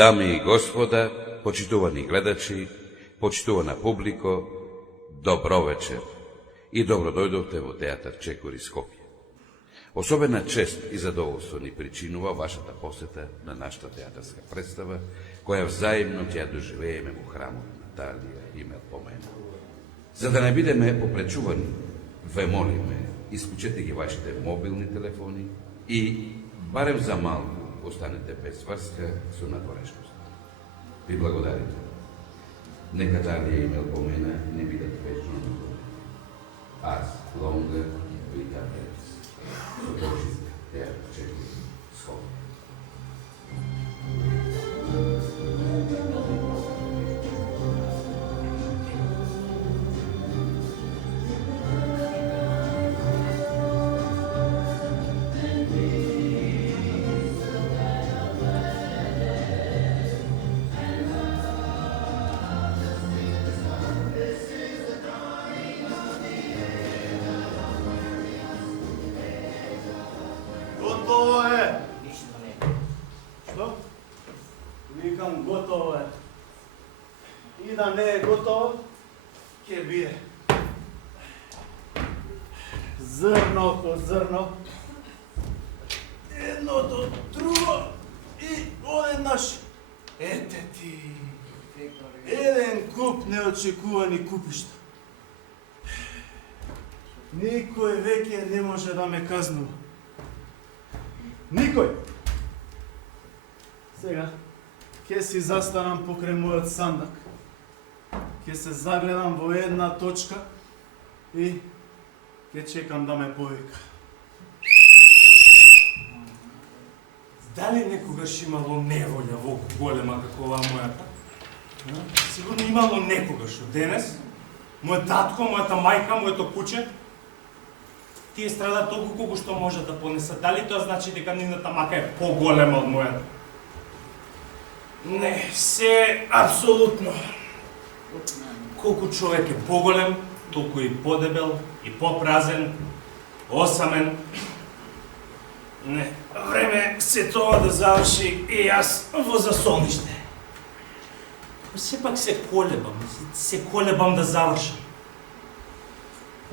Дами и господа, почитувани гледачи, почитувана публико, добро вечер и добро дојдовте во театар Чекор из Скопје. Особена чест и задоволство ни причинува вашата посета на нашата театарска представа, која взаимно ќе ја доживееме во храмот Наталија и Мелпомена. За да не бидеме попречувани, ве молиме, исклучете ги вашите мобилни телефони и, барем за малку, останете без врска со надворешност. Ви благодарите. Нека Наталија и Мелпомена не бидат вечно на тоа. Аз, Лонга, Вита Пец, со Божик, театар Чекор, Скопје. Готово е! Ништо не е. Што? Викам готово е. И да не е готово, ќе биде. Зрно по зрно. Едното друго и одеднаш. Ете ти. Еден куп неочекувани купишта. Никој веќе не може да ме казнува. Никој! Сега, ќе си застанам покрај мојот сандак. Ќе се загледам во една точка и ќе чекам да ме повика. Дали некогаш имало неволја во голема како оваа мојата? Сигурно имало некогаш. Денес, мојот татко, мојата мајка, моето куче, тие страдаат толку колку што може да понесат. Дали тоа значи дека нивната мака е поголема од мојата? Не, се апсолутно. Колку човек е поголем, толку и подебел, и попразен, осамен. Не, време се тоа да заврши и јас во засолниште. Сепак се колебам да завршам.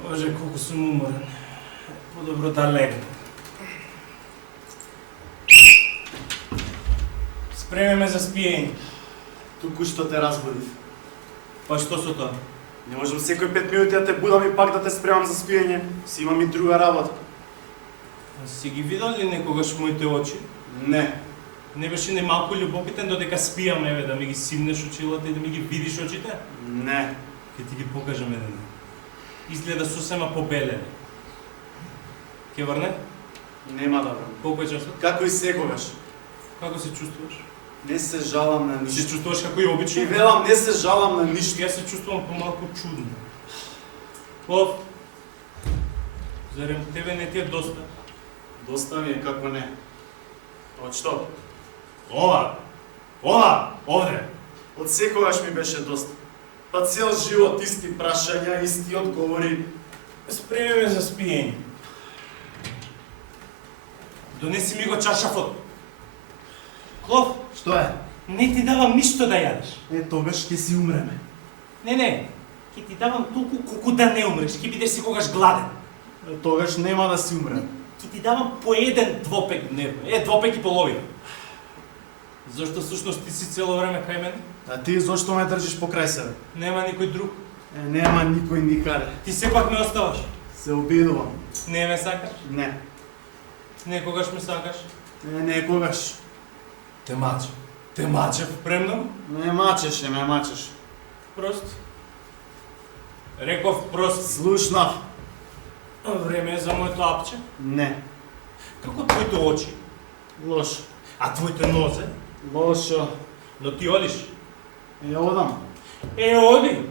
Боже, колку сум уморен. Подобро да легнем. Спремеме за спиење. Туку што те разбудив. Па што со тоа? Не можам секој 5 минути да те будам и пак да те спремам за спиење. Си имам и друга работа. Си ги видел ли некогаш моите очи? Не. Не беше не малку љубопитен додека спијам, еве, да ми ги симнеш очилата и да ми ги видиш очите? Не. Ке ти ги покажам еден. Изгледа сосема побелени. Ке врне? Нема да врам. Колку е часот? Како и секогаш. Како се чувствуваш? Не се жалам на Се ништо. чувствуваш како и обично? И велам, не се жалам на ништо. Јас се чувствувам помалку чудно. Лов, зарем тебе не ти е доста? Доста ми е, како не. Од што? Ова, овде. Од секогаш ми беше доста. Па цел живот исти прашања, исти одговори. Спремеме за спиење. Донеси ми го чашафот. Клов, Што е? не ти давам ништо да јадеш. Тогаш ќе си умреме. Не, ќе ти давам толку колку да не умреш, ќе бидеш секогаш гладен. Тогаш нема да си умреме. Ќе ти давам по еден двопек дневно, двопек и половина. Зошто всушност ти си цело време кај мене? А ти зошто ме држиш покрај себе? Нема никој друг. Нема никој никаде. Ти сепак ме оставаш. Се обидувам. Не ме сакаш? Не. Некогаш ме сакаш? Некогаш. Те мачев премногу? Ме мачеш. Прост. Реков прост. Слушнав. Време е за моето апче. Не. Како твоите очи, Лошо. а твоите нозе, Лошо. но ти одиш. Одам. Оди!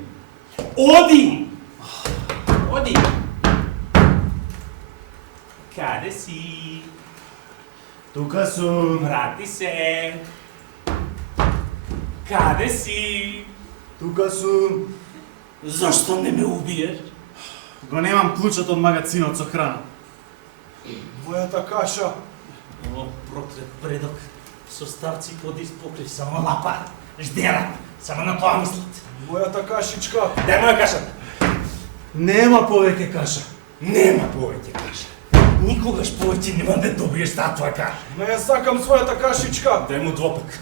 Оди! Каде си? Тука сум. Врати се. Каде си? Тука сум. Зашто не ме убиеш? Го немам клучот од магацинот со храна. Мојата каша. О, проклет предок. Со старци подис покрив, само лапат, ждерат, само на тоа мислат. Мојата кашичка. Дај моја каша. Нема повеќе каша. Нема повеќе каша. Никогаш повеќе нема да добиеш татва каша. Не ја сакам својата кашичка. Дај му двопек.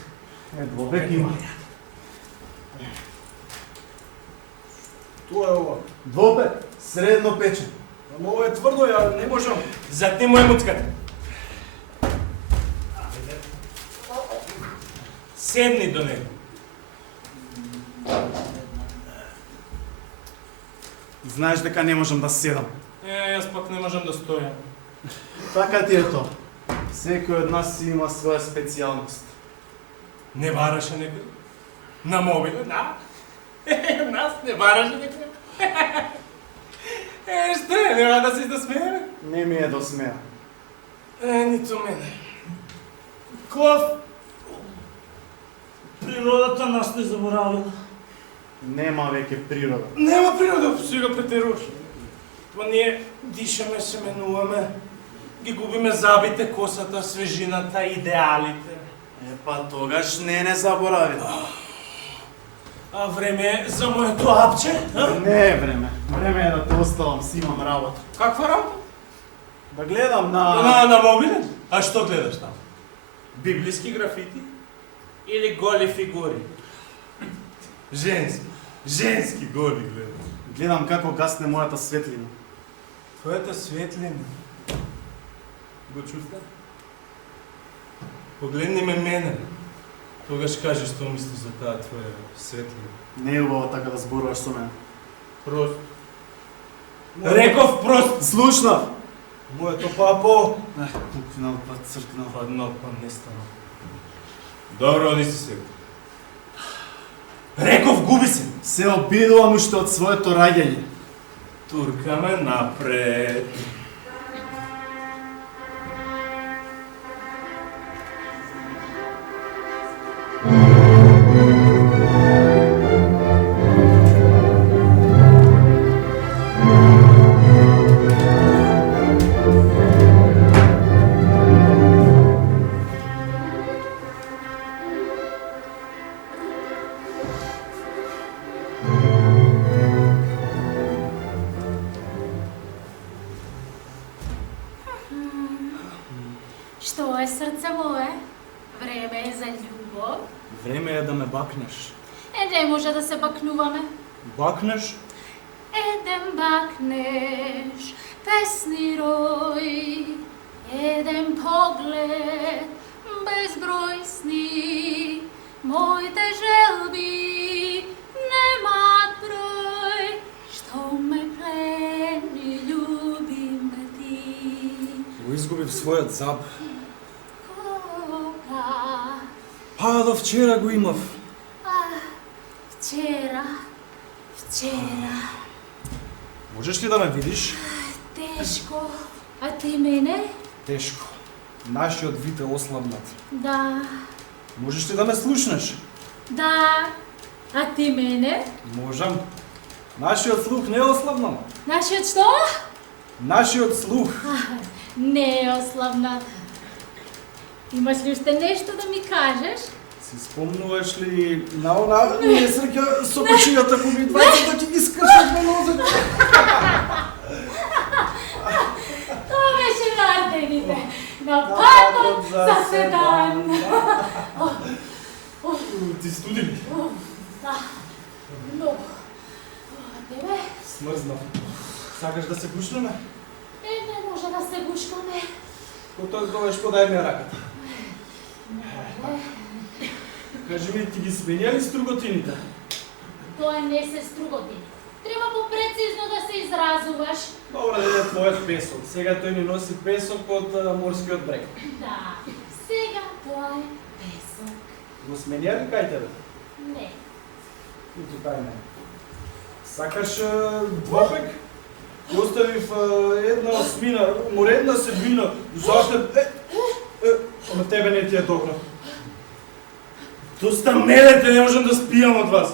Двобек има. Тоа е ова. Двобек, средно печен. Ама ова е тврдо, ја не можам. Затни моја муцката. Седни до него. Знаеш дека не можам да седам. Јас пак не можам да стојам. Така ти е тоа. Секој од нас си има своја специјалност. Не бараше некој? На мобиле, да? Нас не бараше некој? Што е, нема да си да смееме? Не ми е до смеа. Ниту мене. Клав, природата нас не заборавила. Нема веќе природа. Нема природа, сега претеруваш. Па ние дишаме, семенуваме, ги губиме забите, косата, свежината, идеалите. Па тогаш не заборави. А време е за моето апче, а? Не е време. Време е да те оставам, си имам работа. Каква работа? Да гледам на... На мобилен? А што гледаш там? Библиски графити? Или голи фигури? Женски голи гледаш. Гледам како гасне мојата светлина. Твојата светлина. Го чувства? Погледни ме мене. Тогаш кажи што мисли за таа твоја светлина. Не е убаво така да зборуваш со мене. Прост. Реков прост. Слушнав. Моето папо. Пукнал па цркнал. Паднал па не станал. Добро, оди си сега. Реков губи се. Се обидувам уште од своето раѓање. Туркаме напред. Што е, срце мое? Време е за љубов. Време е да ме бакнеш. Не може да се бакнуваме. Бакнеш? Еден бакнеш, песни рој, еден поглед, безброј сни, моите желби немаат број, што ме плени, љубим ме ти. Го изгубив својот заб. Кога? Па до вчера го имав. Вчера. Можеш ли да ме видиш? Тешко. А ти мене? Тешко. Нашиот вид е ослабнат. Да. Можеш ли да ме слушнеш? Да. А ти мене? Можам. Нашиот слух не е ослабнал. Нашиот што? Нашиот слух. Не е ослабнат. Имаш ли уште нешто да ми кажеш? Си спомнуваш ли на она несреќа со печијата кој ми двајца да ќе ги скршат нозете? Тоа беше Вардените. На патот за Седан. Ти студи ли? Да. Многу. А тебе? Смрзнав. Сакаш да се гушнеме? Не може да се гушкаме. Потоа довеш подај ми раката. Може. Кажи ми, ти ги сменјали струготините? Тоа не се струготини. Треба попрецизно да се изразуваш. Добре, да е твојот песок. Сега тој ни носи песок од морскиот брег. Да. Сега тоа е песок. Го сменјали кај тебе? Не. Ниту кај мене. Сакаш двопек? Ти оставив една осмина, моредна седмина. Зашто? Ама тебе не ти е добро. Доста мелете, не можам да спијам од вас.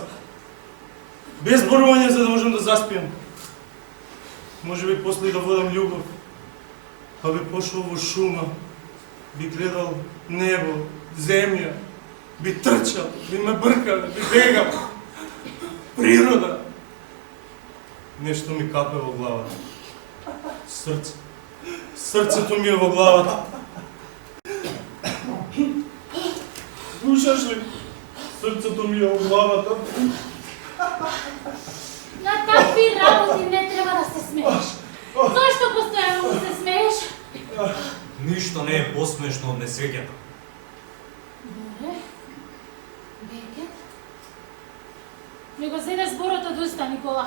Без борување за да можам да заспијам. Може би после да водам љубов, па би пошол во шума, би гледал небо, земја, би трчал, би ме бркал, би бегал. Природа. Нешто ми капе во главата. Срце. Срцето ми е во главата. Слушаш ли? Срцето ми е во главата. На такви работи не треба да се смееш. Зошто постојано да се смееш? Ништо не е посмешно од несреќата. Добре. Бекет. Ми го зеде зборот од уста, Никола.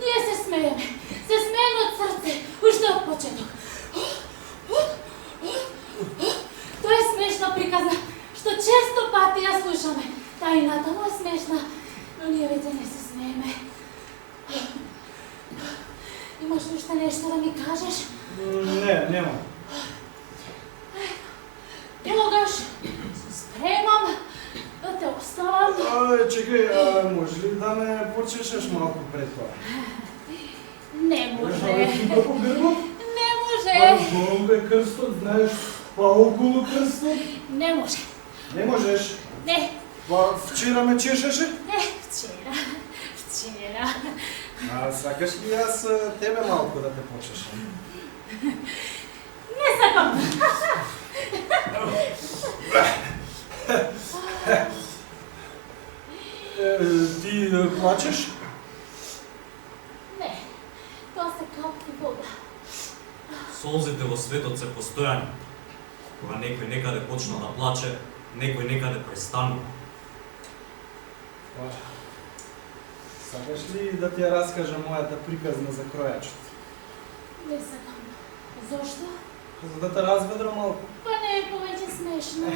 Ние се смееме. Се смееме од срце. Уште од почеток. Тоа е смешна приказна, што често пати ја слушаме. Тајната му е смешна, но ние веќе не се смееме. Имаш ли уште нешто да ми кажеш? Не, нема. Тогаш се спремам да те оставам. Чекај, може ли да ме почешеш малку пред тоа? Не може. Тука по грбот? Не може. Голуб е крстот, знаеш, па околу крстот? Не може. Не можеш. Не. Па вчера ме чешеше? Вчера. Вчера. А сакаш ли јас тебе малку да те почешам? Не сакам. Ти плачеш? Не. Тоа се капки вода. Солзите во светот се постојани. Кога некој некаде почна да плаче, некој некаде престанува. Сакаш ли да ти ја раскажам мојата приказна за кројачот? Не сакам. Зошто? За да те разведрам малку. Па не е повеќе смешно.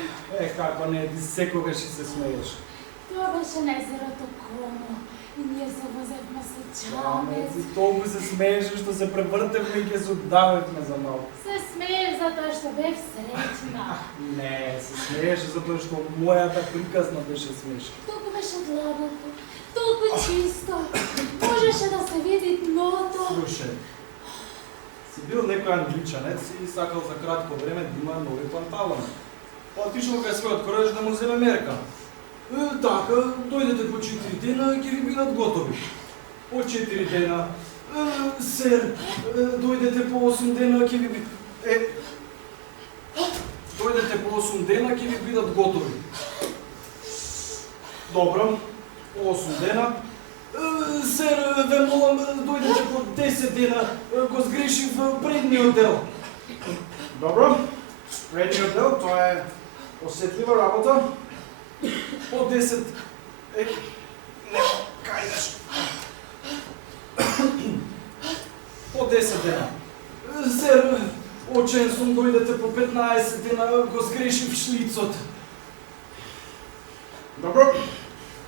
Како не, ти секогаш и се смееш. Тоа беше на езерото Комо. И ние се возевме со чамец. И толку се смееше што се превртевме и ќе се удавевме за малку. Се смееш затоа што бев среќна. Не, се смееше затоа што мојата приказна беше смешна. Толку беше длабоко, толку чисто. Можеше да се види дното. Слушај, си бил некој англичанец и сакал за кратко време да има нови панталони. Отишол кај својот кројач да му земе мерка. Така, дојдете по 4 дена, ќе ви бидат готови. По 4 дена. Сер, дојдете по 8 дена, ќе ви бидат... Дојдете по 8 дена, ќе ви бидат готови. Добро, по 8 дена. Сер, ве молам, дојдете по 10 дена, го сгрешив предниот дел. Добро, предниот дел, тоа е осетлива работа. По 10... не, кајдеш. По 10 дена. Сер, очен сум, дојдете по 15 дена, го сгрешив шлицот. Добро?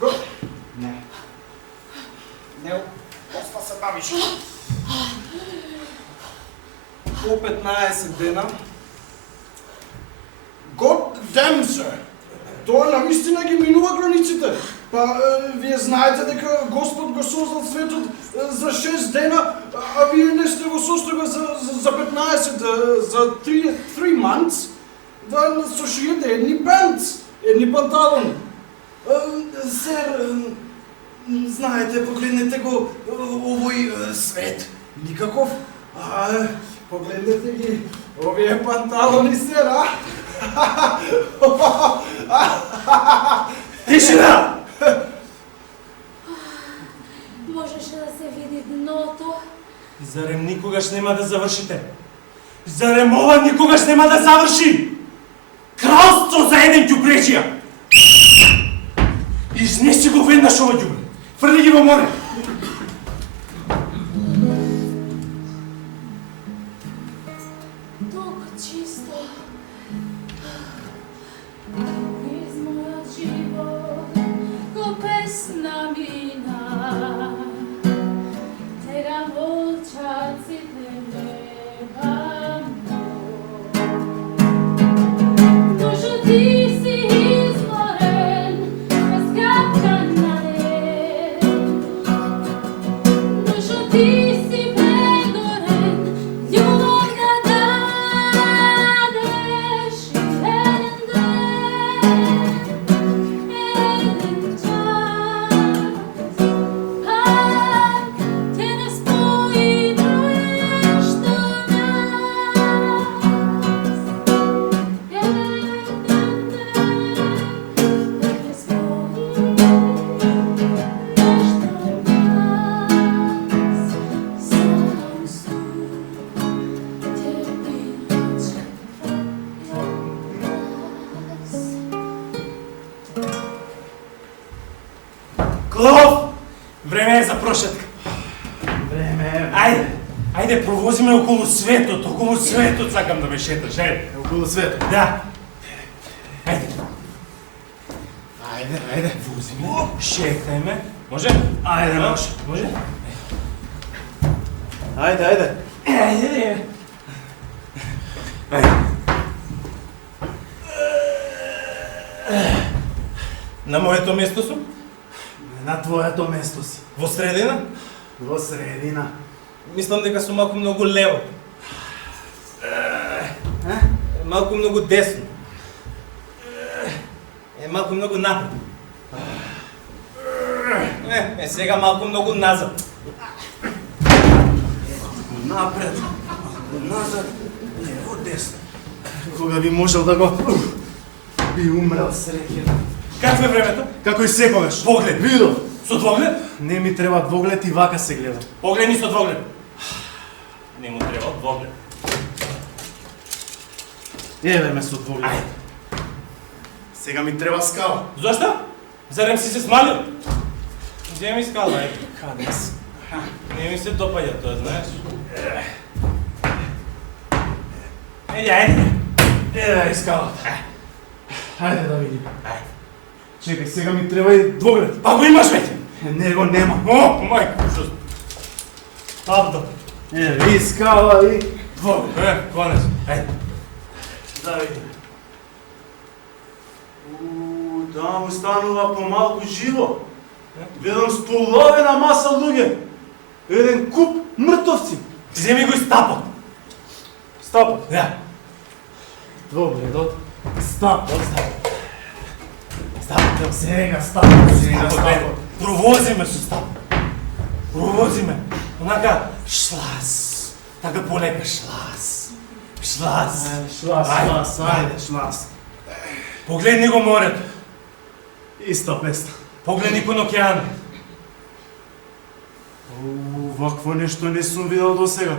Го? Не. Не, доста се бавиш. По 15 дена. God damn, sir! Тоа навистина ги минува границите. Па, вие знаете дека Господ го создал светот за 6 дена, а вие не сте го состојба за 15, за 3 months, да сошиете едни панц, едни панталони. Сер, знаете, погледнете го овој свет, никаков. Погледнете ги, овие панталони, сер, Тишина! Можеше да се види дното. Зарем никогаш нема да завршите? Зарем ова никогаш нема да заврши? Кралство за еден ѓубречија! Изнеси го веднаш ова ѓубре. Фрли ги во море. Толку чисто. Из мојот живот ко песна мина. Сега волчаците легамно. Душо ти си изморен, без капка на ден. Клов! Време е за прошетка. Време Ајде, провози ме околу светот сакам да ме шеташ, ајде. околу светот. Да. Ајде, Ајде. вози ме, шетај ме. Може? Ајде, А? може. Може? Ајде. Ајде. На моето место сум? На твоето место си. Во средина? Во средина. Мислам дека сум малку многу лево. Малку многу десно. Малку многу напред. Сега малку многу назад. Напред. Назад. Лево, десно. Кога би можел да го... Би умрел среќен. Какво е времето? Како и секогаш. Поглед. Видов. Со двоглед? Не ми треба двоглед и вака се гледа. Погледни со двоглед. Не му треба двоглед. Еве ме со двоглед. Ајде. Сега ми треба скала. Зошто? Зарем си се смалил? Где ми скала, ајде? Каде си? Не ми се допаѓа тоа, знаеш? Ајде. Еве е скалата. Хајде да видим. Чекај, сега ми треба и двоглед. Па го имаш веќе? Него нема. О, мајко, ужас. Абдо. Еве и скала и... Двоглед. Конец. Ајде. Да видим. Таму станува помалку живо. Гледам споловена маса луѓе. Еден куп мртовци. Земи го и стапот. Стапот. Да. Двогледот. Стапот. Стапот. Сега стапот. Сега стапот. Провози ме со стапот. Провози ме. Онака шлас. Така полека шлас. Шлас. Шлас, ајде, шлас. Погледни го морето. Иста песна. Погледни кон океан. Вакво нешто не сум видел до сега.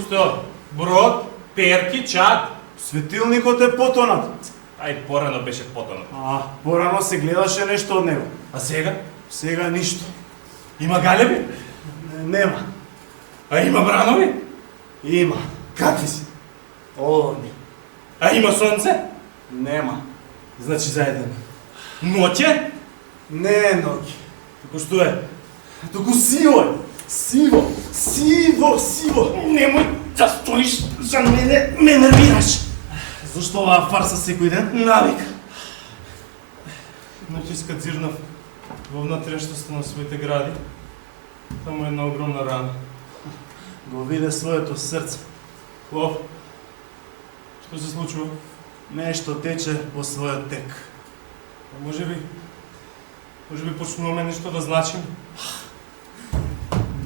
Што? Брод, перки, чад. Светилникот е потонат. Ајде, порано беше потонат. Порано се гледаше нешто од него. А сега? Сега ништо. Има галеби? Нема. А има бранови? Има. Какви си? Оловни. А има сонце? Нема. Значи заеден. Ноќе? Не е ноќ. Како што е? Туку сиво е. Сиво. Сиво. Немој да стоиш за мене, ме нервираш. Зошто оваа фарса секој ден? Навик. Ноќес кад зирнав во внатрешноста на своите гради, таму е една огромна рана. Го виде своето срце. Лов, што се случува? Нешто тече во својот тек. А може би почнуваме нешто да значим?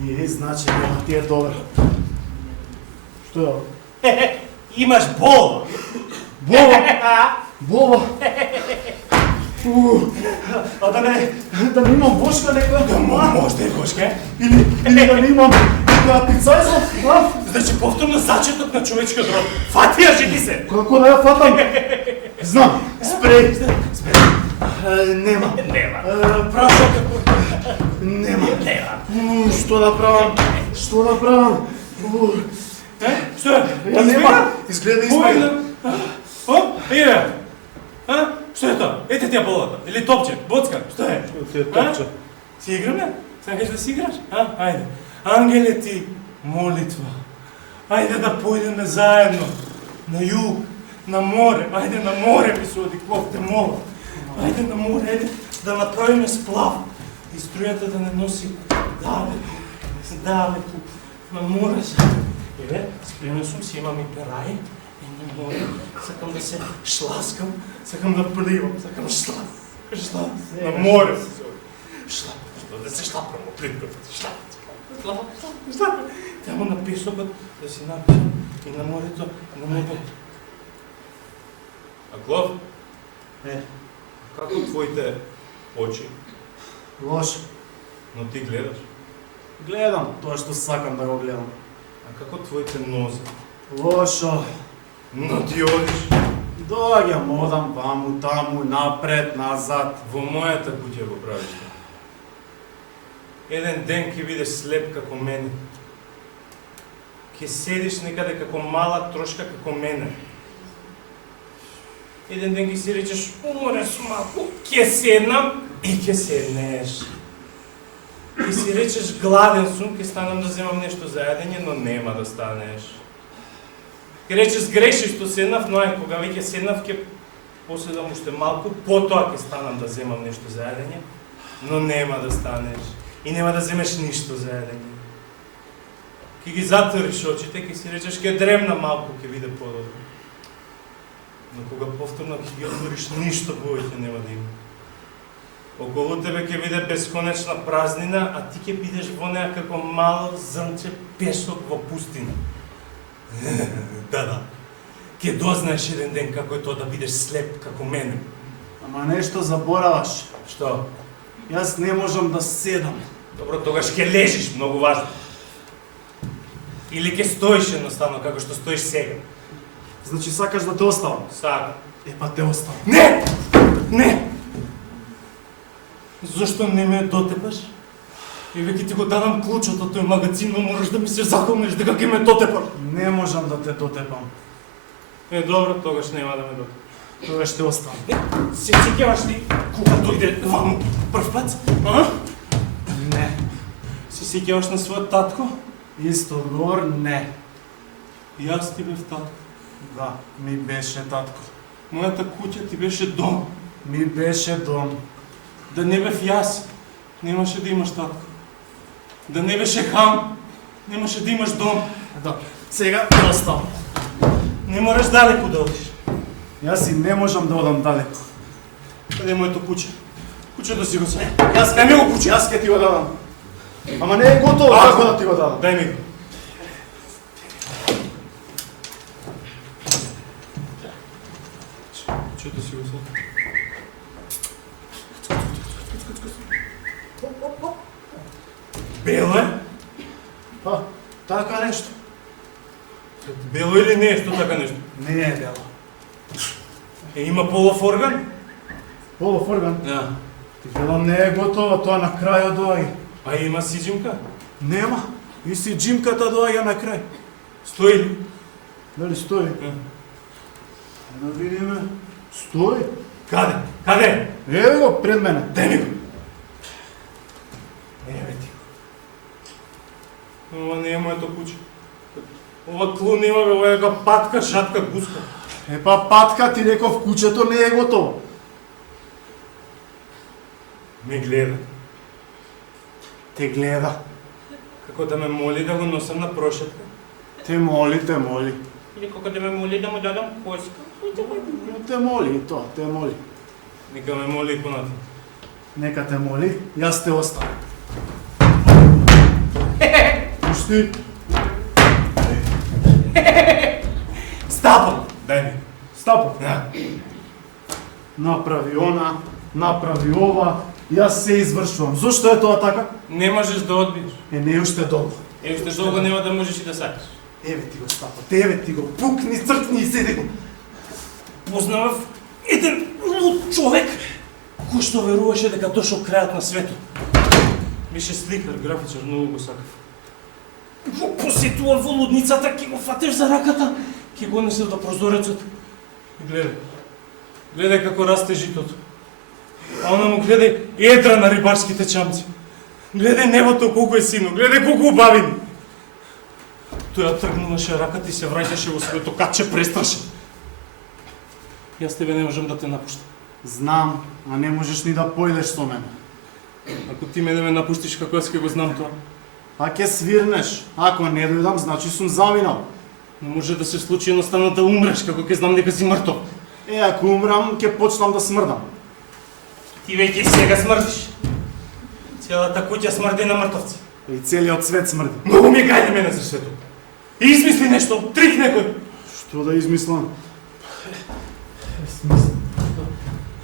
Ние значи, ама ти е добро. Што е ова? Имаш бол! Бова! А да не имам бошка некоја? Може да е гошка, Или да не имам некоја пицајза? Значи повторно зачеток на човечкиот род. Фати ја жити се! Како да ја фатам? Знам, спреј. Нема. Прашок. Нема. Што да правам? Што да правам? Што е? Ја нема. Изгледа избегна. О, е! Што е тоа? Ете ти ја болата. Или топче, боцка, што е? Ти е топче. Си играме? Сакаш да си играш? Ајде. Ангеле ти, молитва. Ајде да појдеме заедно. На југ, на море. Ајде на море ми се оди, Клов, те мола. Ајде на море, ајде да направиме сплав. И струјата да не носи далеку на море. Еве, спремен сум, си имам и перај. И на море, сакам да се шласкам, сакам да пливам, сакам шлас. На море. Шлап, што да се шлапам во плитката. Шлап. Таму на песокот да си напишам и на морето, на небото. А Клов? Како твоите очи? Лошо. Но ти гледаш. Гледам тоа што сакам да го гледам. А како твоите нозе? Лошо. Но ти одиш. Доаѓам, одам ваму, таму, напред, назад. Во мојата куќа го правиш. Еден ден ќе бидеш слеп како мене. Ќе седиш некаде како мала трошка како мене. Еден ден ќе си речеш, уморен сум малку, ќе седнам и ќе седнеш. Ќе си речеш, гладен сум, ќе станам да земам нешто за јадење, но нема да станеш. Ќе речеш, грешиш што седнав, но кога веќе седнав, ќе поседам уште малку, потоа ќе станам да земам нешто за јадење, но нема да станеш. И нема да земеш ништо за јадење. Ќе ги затвориш очите, ќе си речеш, ќе дремна малку, ќе биде подобро. Но кога повторно ќе ги отвориш, ништо повеќе нема да има. Околу тебе ќе биде бесконечна празнина, а ти ќе бидеш во неа како мало зрнче песок во пустина. Да. Ќе дознаеш еден ден како е тоа да бидеш слеп како мене. Ама нешто забораваш. Што? Јас не можам да седам. Добро, тогаш ќе лежиш, многу важно. Или ќе стоиш едноставно, како што стоиш сега. Значи сакаш да те оставам? Сакам. Епа те оставам. Не! Не! Зошто не ме дотепаш? И веќе ти го дадам клучот од тој магазин, но мораш да ми се заколнеш дека ќе ме дотепаш. Не можам да те дотепам. Добро, тогаш нема да ме дотепаш. Тогаш те оставам. Се сеќаваш ли кога дојде ваму прв пат? А? Не. Се сеќаваш на својот татко? Исто одговор не. И јас ти бев татко. Да, ми беше татко. Мојата куќа ти беше дом. Ми беше дом. Да не бев јас, немаше да имаш татко. Да не беше Хам, немаше да имаш дом. Да, сега те оставам. Не мораш далеко да одиш. Јас и не можам да одам далеко. Каде е моето куче? Кучето си го се. Јас Дај ми го куче. Јас ке ти го дадам. Ама не е готово како да ти го дадам. Дај ми го. Кучето си го се. Бело е? Па, така нешто. Бело или не е, што така нешто? Не е бело. Има полов орган? Полов орган. Да. Ти гледам не е готово, тоа на крајот доаѓа. А има сиđимка? Нема. И си джимката доаѓа на крај. Стои ли? Дали стои? Да видиме. Стои. Каде? Каде? Еве го пред мене. Дај ми го. Еве ти го. Ова не е моето куче. Ова клун има, бе, ова е ка патка, шатка, гуска. Епа патка ти реков кучето не е готово. Ме гледа. Те гледа. Како да ме моли да го носам на прошетка. Те моли, те моли. Или како да ме моли да му дадам коска. Те моли и тоа, те моли. Нека ме моли и понатаму. Нека те моли, јас те оставам. Пушти. Стапот! Дај ми. Стапот. Да. Направи она, направи ова, јас се извршувам. Зошто е тоа така? Не можеш да одбиеш. Не уште долго. И уште долго нема да можеш и да сакаш. Еве ти го стапот, еве ти го, пукни, цркни и седи го. Познавав еден луд човек кој што веруваше дека дошол крајот на светот. Беше сликар, графичар, многу го сакав. Го посетував во лудницата, ќе го фатеш за раката, ќе го несе до прозорецот. И гледај. Гледај како расте житото. А она му гледај едра на рибарските чамци. Гледај небото колку е сино, гледај колку убавини. Тој ја тргнуваше раката и се враќаше во своето каче престрашен. Јас тебе не можам да те напуштам. Знам, а не можеш ни да појдеш со мене. Ако ти мене ме напуштиш, како јас ќе го знам тоа? Па ќе свирнеш. Ако не дојдам, значи сум заминал. Не може да се случи едноставно да умреш, како ќе знам дека си мртов. Ако умрам, ќе почнам да смрдам. Ти веќе сега смрдиш. Целата куќа смрди на мртовци. И целиот свет смрди. Многу ми гаѓа мене за светот. И измисли нешто, трик некој. Што да измислам?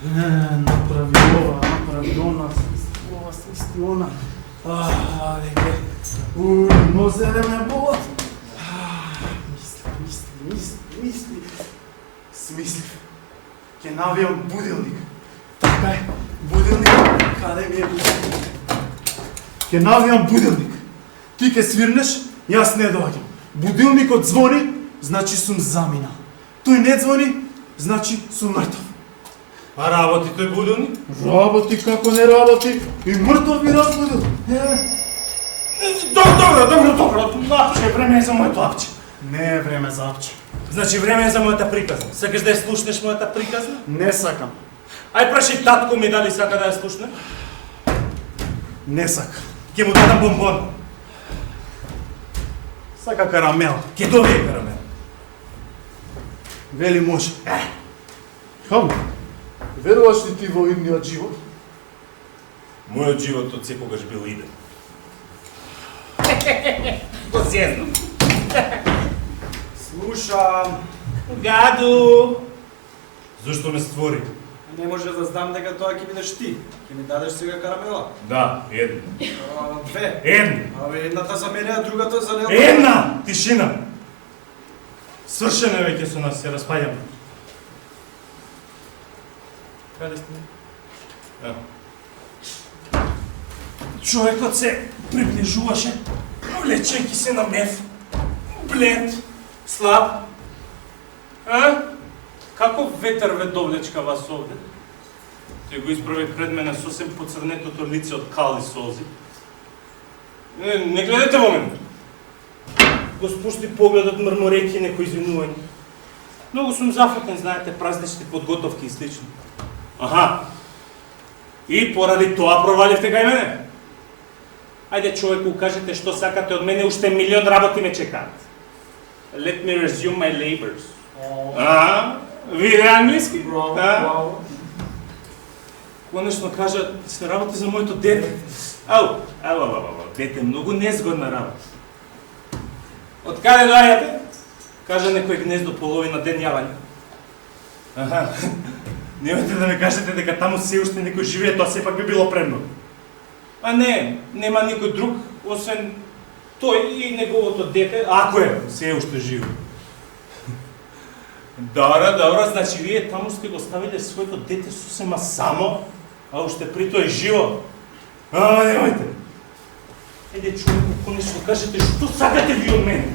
Направи ова, направи она, ова, свисти она. Веќе. Нозене ме болат. Мисли. Смислив. Ќе навијам будилник. Така е. Будилник. Каде ми е будилник? Ќе навијам будилник. Ти ќе свирнеш, јас не доаѓам. Будилникот звони, значи сум заминал. Тој не звони, значи сум мртов. А работи тој будилник? Работи како не работи, и мртов ми разбудил. Добро, лапче, време е за моето лапче. Не е време за апче. Значи време е за мојата приказна. Сакаш да ја слушнеш мојата приказна? Не сакам. Ај прашај татко ми дали сака да ја слушне. Не сакам. Ќе му дадам бомбон. Сака карамел. Ќе добие карамел. Вели може. Хам, веруваш ли ти во идниот живот? Мојот живот од секогаш бил иден. Го зезнам. Слушам. Гаду! Зошто ме створи? Не може да знам дека тоа ќе бидеш ти. Ќе ми дадеш сега карамела. Да, едно. Две. Едно. Абе, едната за мене, а другата за него. Една! Тишина! Свршено е веќе со нас, се распаѓаме. Каде сте? Ево. Човекот се приближуваше, влечејќи се на мев. Блед, слаб. А? Како ветер ве довлечка вас овде? Тој го исправи пред мене сосем поцрнетото лице од кали солзи. Не гледате во мене. Го спусти погледот мрморејќи некои извинување. Многу сум зафатен, знаете, празнични подготовки и слично. Аха. И поради тоа проваливте кај мене? Ајде човеку, кажете што сакате од мене, уште милион работи ме чекаат. Let me resume my labors. Виде англиски? Браво. Конечно кажа, се работи за моето дете. Ау, дете, многу незгодна работа. Од каде доаѓате? Кажа некој гнездо половина ден јавање. Аха. Немате да ме кажете дека таму се уште некој живее, тоа сепак би било премногу. А не, нема никој друг, освен тој и неговото дете, ако е, се уште живо. Добро, значи вие таму сте го ставиле своето дете сосема само, а уште при тој живо. Немајте. Еде човеку, конечно, кажете што сакате ви од мене?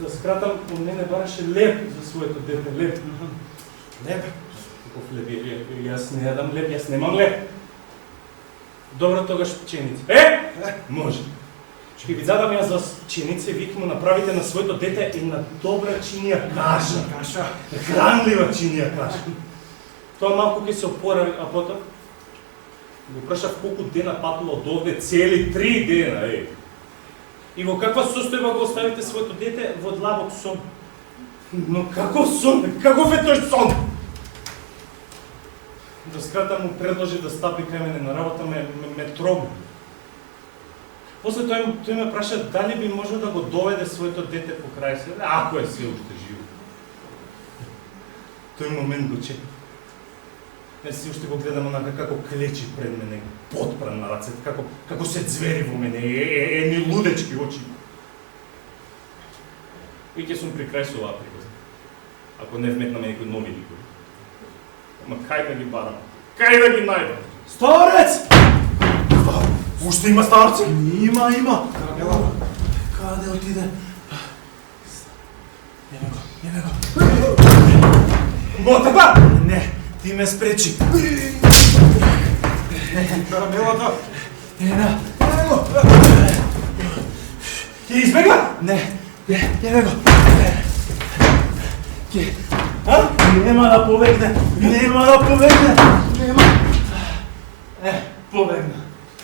Да скратам, од мене бараше леп за своето дете, леп. Леп? Каков леп е? Јас не јадам леп, јас немам леп. Добро, тогаш пченици. Може. Ќе ви задам јас за пченице, вие ќе му направите на своето дете една добра чинија каша. Хранлива чинија каша. Тоа малку ќе се опорави, а потоа го прашав колку дена патува од овде, цели 3 дена, И во каква состојба го оставите своето дете? Во длабок сон. Но каков сон? Каков е тој сон? Да скратам, му предложи да стапи кај мене на работа, ме трогна. После тој ме праша дали би можел да го доведе своето дете покрај се, ако е се уште живо. Тој момент го чека. Не си уште го гледам онака како клечи пред мене, подпран на рацете, како се звери во мене, едни лудечки очи. И ќе сум при крај со оваа приказна. Ако не вметнаме некои нови ликови. Ама кај да ги барам? Кај да ги најдам? Старец! Уште има старци? Има. Карамела. Каде отиде? Еме го. Ботата? Не, ти ме спречи. Карамелата. Еме Ќе избега? Не, еме го. Нема да побегне. Побегна.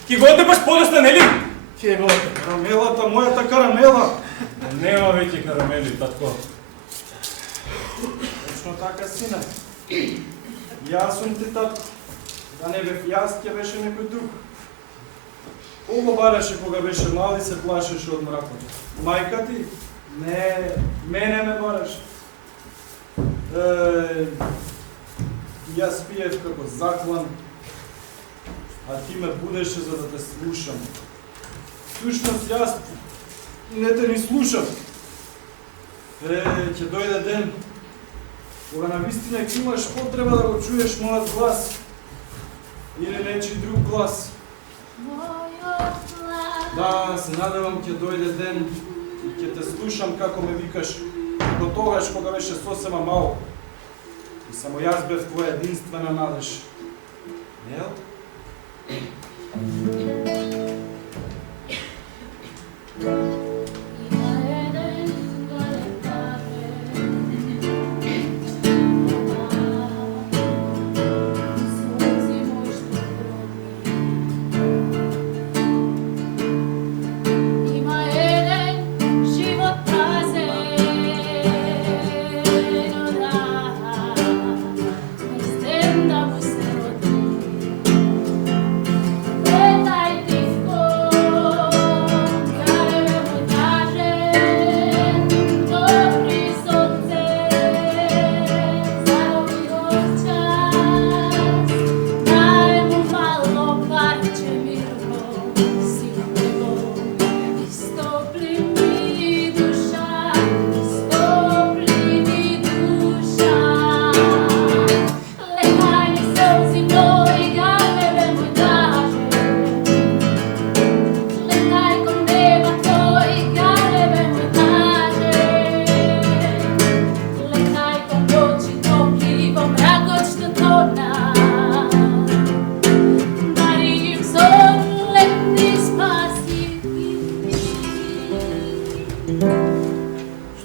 Ќе го одебаш подоста, нели? Ке го. Карамелата, мојата карамела. Нема веќе карамели, татко. Точно така, сине. Јас сум ти татко. Да не бев јас, ќе беше некој друг. Кого бараше кога беше мал и се плашеше од мракот? Мајка ти? Не, мене ме бараше. Јас пиев како заклан, а ти ме будеше за да те слушам. Всушност јас не те ни слушам. Ќе дојде ден кога навистина ќе имаш потреба да го чуеш мојот глас или нечи друг глас. Мојот Да, се надевам ќе дојде ден и ќе те слушам како ме викаш до тогаш кога беше сосема мал. И само јас бев твоја единствена надеж. Нел?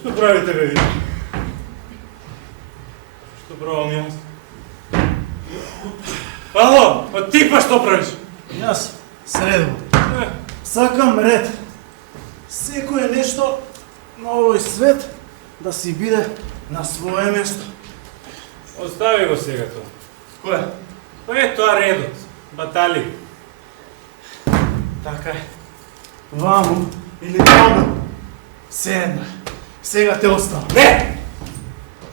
Што правите, бе, ви? Што правам јас? Ало, а ти па што правиш? Јас средно. Сакам ред. Секое нешто на овој свет да си биде на свое место. Остави го сега тоа. Кое? Па е тоа редот. Батали. Така е. Ваму или таму. Се една. Сега те оставам. Не!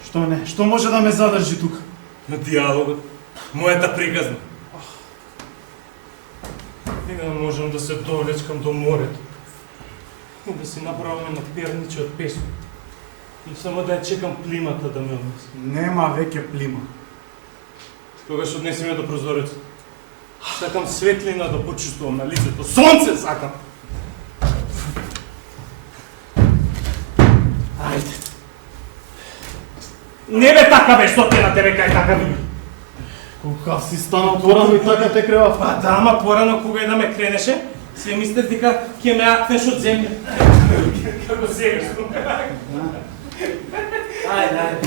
Што не? Што може да ме задржи тука? На диалогот. Мојата приказна. Сега можам да се довлечкам до морето. И да си направам една перниче од песок. И само да ја чекам плимата да ме однесе. Нема веќе плима. Тогаш однеси ме до прозорецот. Сакам светлина да почувствувам на лицето. Сонце сакам! Ајде. Не бе така бе, што те на тебе кај така ви? Кога си станал порано и така те кревав? Па да, ама порано кога и да ме кренеше, си мислев дека ќе ме акнеш од земја. Како сегаш. Ајде.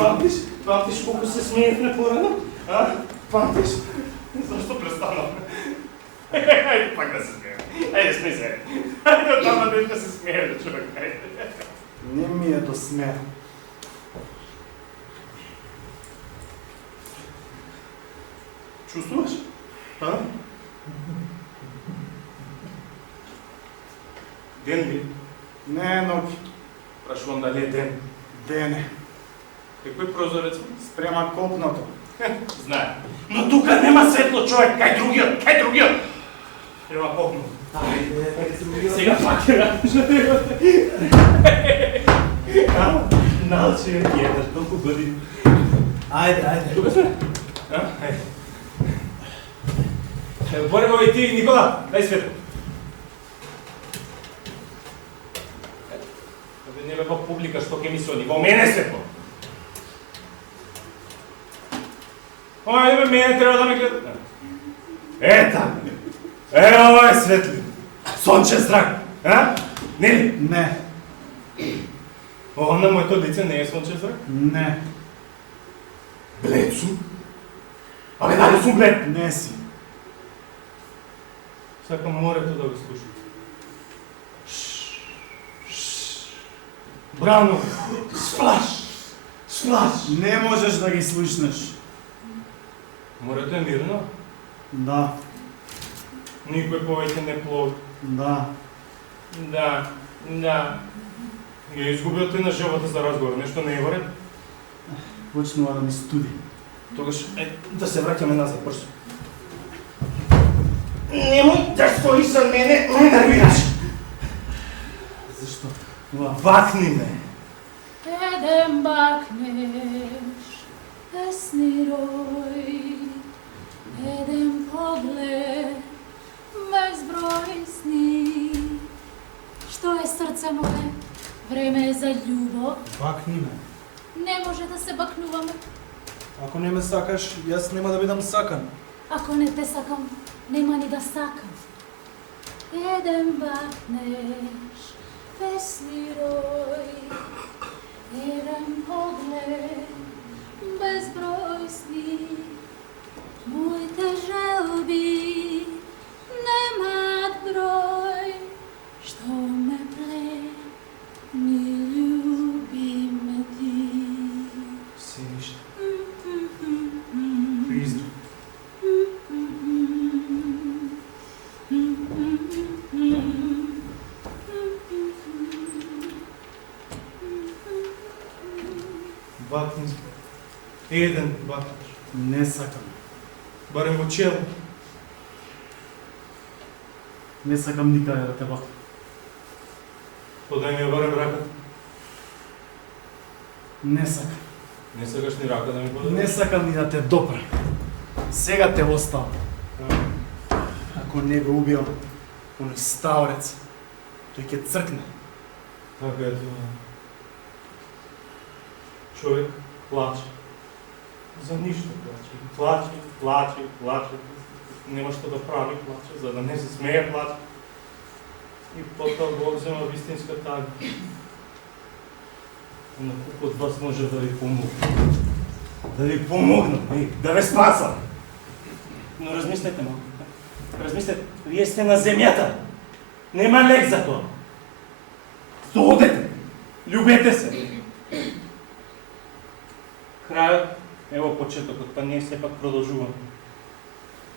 Памтиш колку се смеевме порано? А? Памтиш? Зашто престанавме? Ајде пак да се смееме. Ајде смеј се. Ајде од тама да се смееме, човек. Ајде. Не ми е до смеа. Чувствуваш? А? Ден ли? Не е ноќ. Прашувам дали е ден. Дене. Какој прозорец? Спрема копното. Знае. Но тука нема светло, човек. Кај другиот? Кај другиот? Треба попну. Ајде. Сега пак ќе радиш на требате. Научи ме пиетар, толку години. Ајде. Тука сме? А? Ајде. Боремо и ти, Никола, дај светло. Не бе па публика што ќе мисли о во мене светло. Ајде бе, мене треба да ме гледа. Ета! Ова е светли. Сончев зрак, а? Не? Не. Ова на моето лице не е сончев зрак? Не. Блед сум? Абе, дали сум блед? Не си. Сакам морето да го слушам. Брано! Сплаш! Не можеш да ги слушнеш. Морето е мирно. Да. Никој повеќе не плови. Да. Да. Ја изгубил ти на живота за разговор, нешто не е во ред. Почнува да ми студи. Тогаш, да се враќаме назад, брзо. Немој да стоиш за мене, ме нервираш. Зашто? Бакни ме. Еден бакнеш, песни рој, еден поглед, безброј сни. за љубов. Бакни ме. Не може да се бакнуваме. Ако не ме сакаш, јас нема да бидам сакан. Ако не те сакам, нема ни да сакам. Еден бакнеш, веснирой, еден поглед, безброј сни. Моите желби немаат број, што ме плени, љуби ме ти. Синиште. Приздрак. Бакни. Еден бакнеш. Не сакам. Барем во чело. Не сакам никаде да те бакнам. Подај ми ја барем раката. Не сакам. Не сакаш ни рака да ми подај? Не сакам ни да те допрам. Сега те оставам. Ако не го убиам, оној стаорец, тој ќе цркне. Така е тоа. Човек плаче. За ништо плаче. Плаче. Нема што да прави, плаче. За да не се смее, плаче. И потоа го взема вистинска тага. На колку од вас може да ви помогне? Да ви помогнам, да ве спасам. Но размислете малку. Размислете, вие сте на земјата. Нема лек за тоа. Одете. Љубете се. Крајот, ево почетокот, па ние сепак продолжуваме.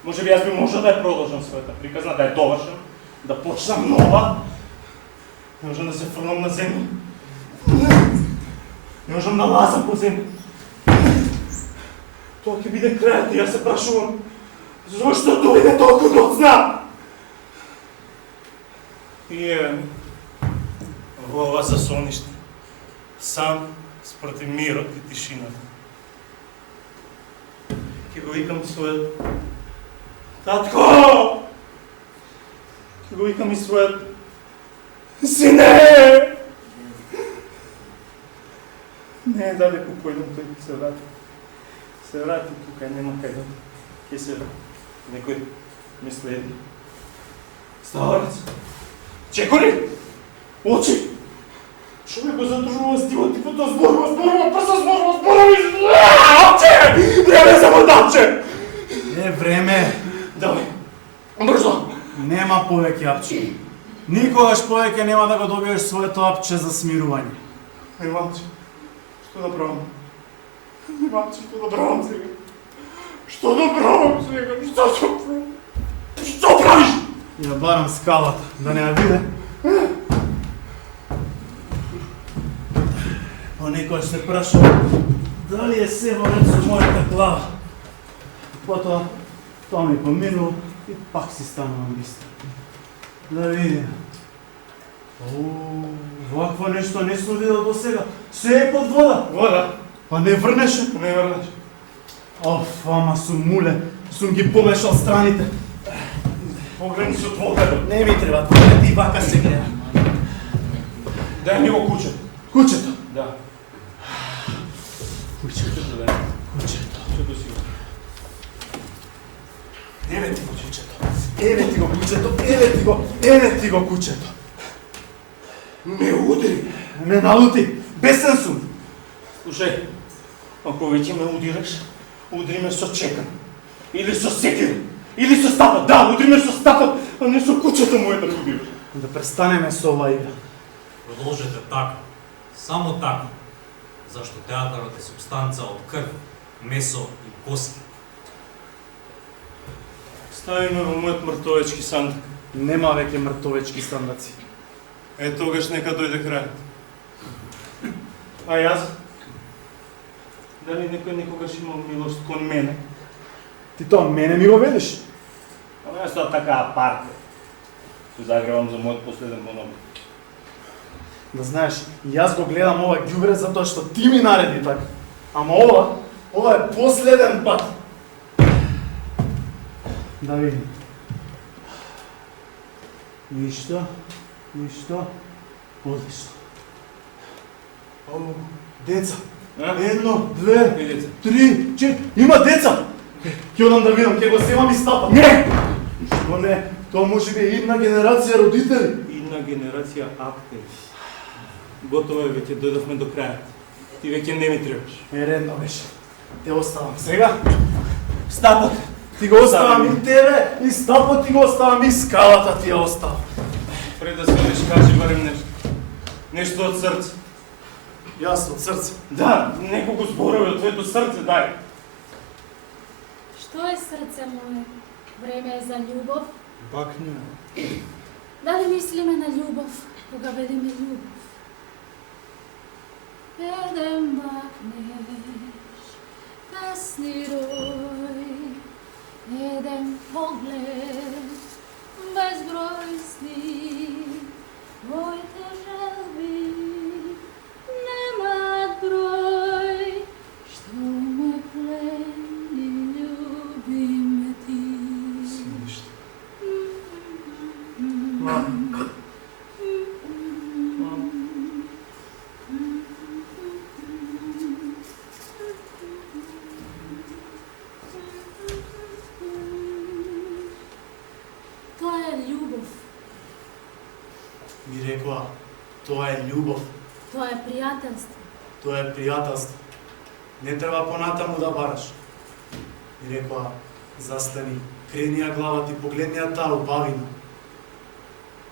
Може би јас би можел да ја продолжам својата приказна, да ја довршам, да почнам нова. Не можам да се фрлам на земја. Не можам да лазам по земја. Тоа ќе биде крајот и јас се прашувам, зошто дојде толку доцна? И еве во ова засониште, сам спротив мирот и тишината. Ќе го викам својот татко! Ќе го викам и својот сине! Не е далеко појдам, тој ќе се врати. Се врати тука, нема кај да. Ќе се некој ме следи. Старец! Чекори! Очи! Човек го задржува стилот и потоа зборува, па се зборува и Очи! Не ме замрдаче! Е, време! Давај, брзо! Нема повеќе апче. Никогаш повеќе нема да го добиеш своето апче за смирување. Не мамче, што да правам? Не мамче, што да правам сега? Што да правам сега? Што правиш? Ја барам скалата, да не ја виде. Понекојаш се прашувам дали е се во ред со мојата глава. Потоа тоа ми поминува и пак си станувам бистро. Да видим. Вакво нешто не сум видел до сега. Се е под вода. Вода. Па не врнеше. Не врнеш. Оф, ама сум муле. Сум ги помешал страните. Погледни со твојот. Не ми треба, тоа ти вака се гледа. Дај ми го куче. Кучето. Да. Кучето. Да. Кучето. Што си го? Еве ти го кучето. Еве ти го кучето. Еве ти го кучето. Ме удри. Ме налути. Бесен сум. Слушај, ако веќе ме удираш, удри ме со чекан. Или со секир. Или со стапот. Да, удри ме со стапот, а не со кучето моје да удираш. Да престанеме со ова игра. Продолжете така. Само така. Зашто театарот е субстанца од крв, месо и коски. Стави ме во мојот мртовечки сандак. Нема веќе мртовечки сандаци. Е, тогаш нека дојде крајот. А јас? Дали некој некогаш имал милост кон мене? Ти тоа мене ми го велиш? А јас тоа така апарте. Се загревам за мојот последен монолог. Да знаеш, јас го гледам ова ѓубре затоа што ти ми нареди така. Ама ова е последен пат. Да видим. Ништо. Одлично. Деца. А? 1, 2, Кои деца? 3, 4. Има деца! Ќе одам да видам, ќе го земам и стапа. Не! Што не? Тоа може би е една генерација родители. Една генерација актери. Готово е, веќе дојдовме до крајот. Ти веќе не ми требаш. Редно беше. Те оставам. Сега, Стапот! ти го оставам и тебе, и стапот ти го оставам, и скалата ти ја оставам. Пред да се одиш, кажи барем нешто. Нешто од срце. Јас од срце. Да, неколку зборови од твоето срце, дај. Što je srce moje? Vreme je za ljubav? Пак не. Da li mislime na ljubav, koga velime ljubav? Jedem bakneš, kasni roj, jedem pogled, bezbroj sni, tvoj te želbi, nema broj, što me pleni, ljubi me ti. Мам. To je ljubav, Ми рекоа, тоа е љубов, to je prijateljstvo. тоа е пријателство. Не треба понатаму да бараш. Ми рекоа, застани, крени ја глава ти, погледни ја таа убавина.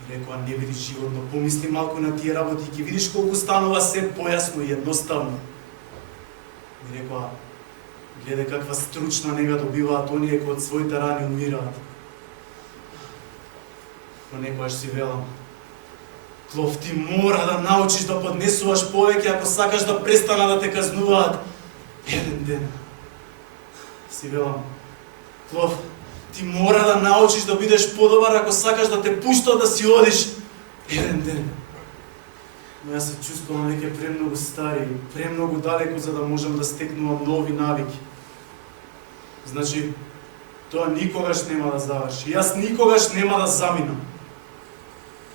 Ми рекоа, не биди животно, помисли малку на тие работи, ќе видиш колку станува се појасно и едноставно. Ми рекоа, гледај каква стручна нега добиваат оние кои од своите рани умираат. Но некојаш си велам, Клов, ти мора да научиш да поднесуваш повеќе ако сакаш да престана да те казнуваат. Еден ден. Си велам, Клов, ти мора да научиш да бидеш подобар ако сакаш да те пуштат да си одиш. Еден ден. Но јас се чувствувам веќе премногу стари, премногу далеко за да можам да стекнувам нови навики. Значи, тоа никогаш нема да заврши. Јас никогаш нема да заминам.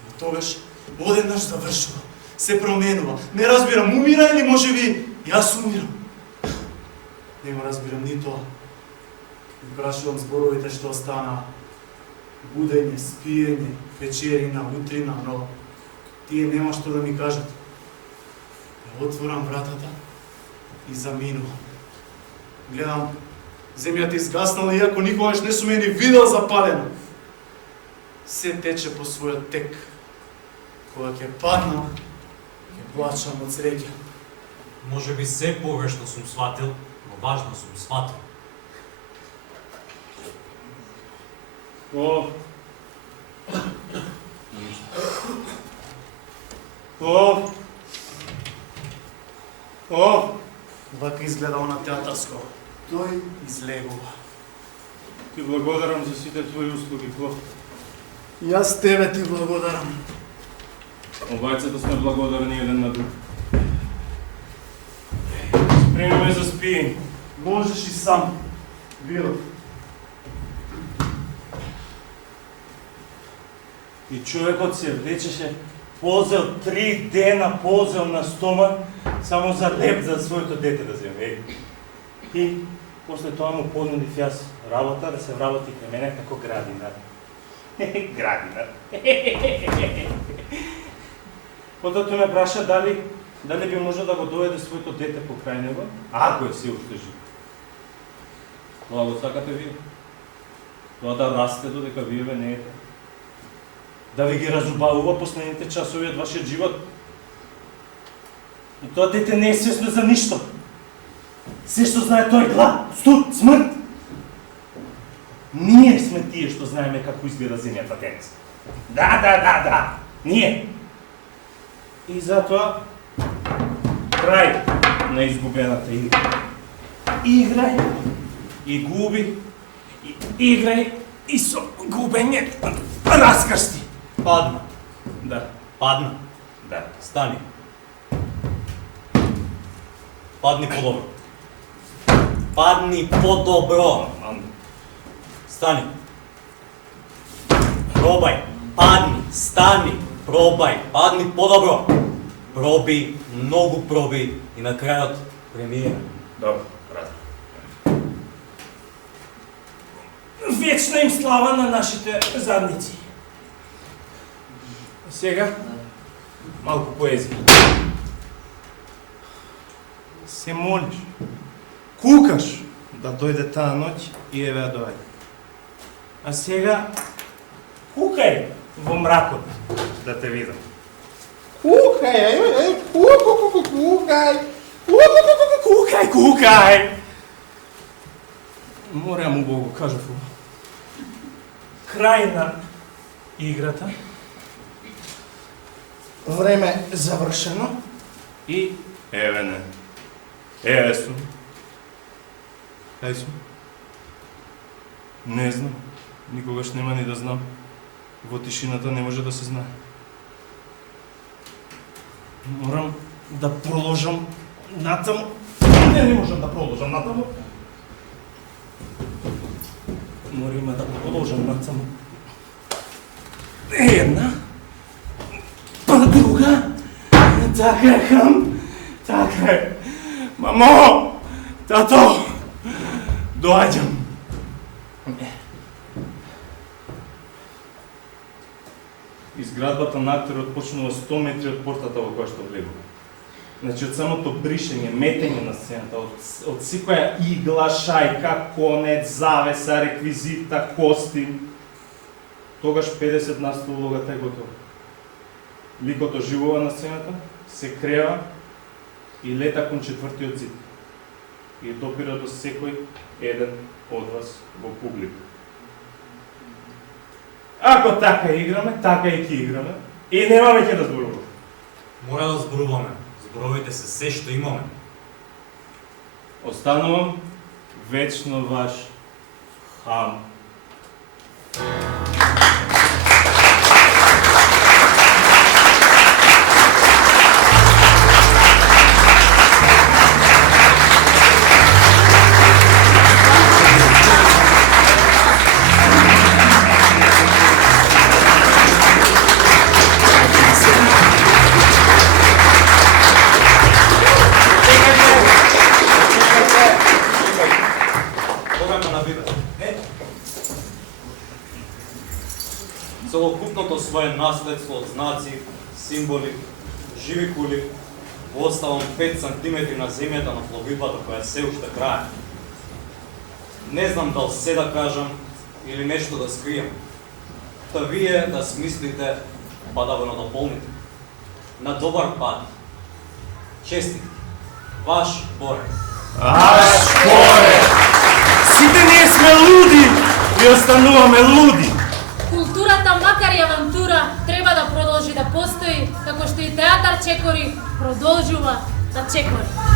Но тогаш, одеднаш завршува, се променува. Не разбирам, умира или можеби јас умирам. Не го разбирам ни тоа. И прашувам зборовите што остана. Будење, спиење, вечерина, утрина, но тие нема што да ми кажат. Ја отворам вратата и заминувам. Гледам, земјата изгаснала, иако никогаш не сум ја ни видел запалена. Се тече по својот тек. Кога ќе паднам, ќе плачам од среќа. Може би се погрешно сум сватил, но важно сум сватил. О! О! О! Вака изгледа на театарско. Тој излегува. Ти благодарам за сите твои услуги, Клов. Јас тебе ти благодарам. Обајцата сме благодарни еден на друг. Спремиме за спиење. Можеш и сам. Било. И човекот се влечеше, ползел 3 дена, ползел на стомак, само за леп за своето дете да земе. И после тоа му понудив јас работа да се вработи кај мене како градинар. Градинар. Потоа тој ме праша дали би можел да го доведе своето дете покрај него, ако е се уште жив. Тоа го сакате вие? Тоа да расте додека вие не ете? Да ви ги разубавува последните часови од вашиот живот? И тоа дете не е свесно за ништо. Се што знае тоа е глад, студ, смрт. Ние сме тие што знаеме како изгледа земјата денес. Да. Ние. И затоа крај на изгубената игра. Играј и губи, играј и со губење раскрсти. Падна. Да, Падна. да. Стани. Падни по-добро. Падни по-добро. Стани. Пробај. Падни. Стани. Пробај. Падни по-добро. Проби, многу проби и на крајот премиера. Добро, брат. Вечна им слава на нашите задници. Сега, малку поезија. Се молиш, кукаш да дојде таа ноќ и еве ја доаѓа. А сега, кукај во мракот да те видам. Кукај, кукај. Мора му го кажав. Крај на играта. Време завршено и еве не. Еве сум. Кај сум? Не знам. Никогаш нема ни да знам. Во тишината не може да се знае. Морам да проложам натаму. Не можам да проложам натаму. Морам да проложам натаму. Една. Па друга. Така е, хам. Така е. Мамо! Тато! Доаѓам. Изградбата на актерот почнува 100 метри од портата во која што влегува. Значи, од самото бришење, метење на сцената, од секоја игла, шајка, конец, завеса, реквизита, костим, тогаш 50% улогата е готова. Ликот оживува на сцената, се крева и лета кон четвртиот зид. И допира до секој еден од вас во публика. Ако така играме, така и ќе играме. И нема веќе да зборуваме. Мора да зборуваме. Зборовите се се што имаме. Останувам вечно ваш хам. Целокупното свое наследство од знаци, символи, живи кули, оставам 5 сантиметри на земјата на пловидбата која се уште трае. Не знам дал се да кажам или нешто да скријам. Та вие да смислите, па да го надополните. На добар пат. Честит. Ваш Боре. Сите ние сме луди и остануваме луди. Културата, макар и авантура, треба да продолжи да постои, како што и театар чекори продолжува да чекори.